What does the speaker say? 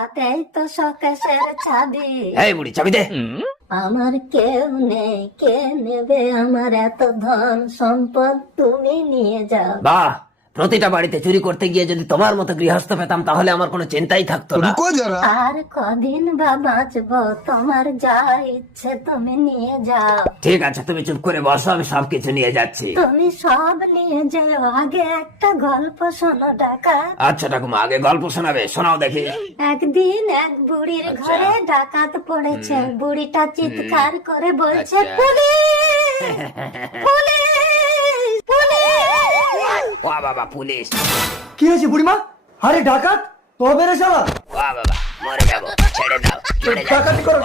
হাতেই তো শোকেশের চাবি। এই বুড়ি চাবি দে। আমার কেউ নেই, কে নেবে আমার এত ধন সম্পদ, তুমি নিয়ে যাও। বাহ, প্রতিটা বাড়িতে চুরি করতে গিয়ে যদি তোমার মতো গৃহস্থ পেতাম তাহলে আমার কোনো চিন্তাই থাকতো না। আর কদিন বা বাঁচবো, তোমার যা ইচ্ছে তুমি নিয়ে যাও। ঠিক আছে, তুমি চুপ করে বসো, আমি সবকিছু নিয়ে যাচ্ছি। তুমি সব নিয়ে যাও, আগে একটা গল্প শোনো ডাকাত। আচ্ছা ঠাকুমা, আগে গল্প শোনাবে, শোনাও দেখি। একদিন এক বুড়ির ঘরে ডাকাত পড়েছে। বুড়িটা চিৎকার করে বলছে, পুলিশ পুলিশ পুলিশ। ওয়া বাবা, পুলিশ! কি হয়েছে বুড়িমা? আরে ডাকাত, তবে রে শালা, ওয়া বাবা, মরে যাবো, ছেড়ে দাও, চলে যাও। ডাকাতি করো।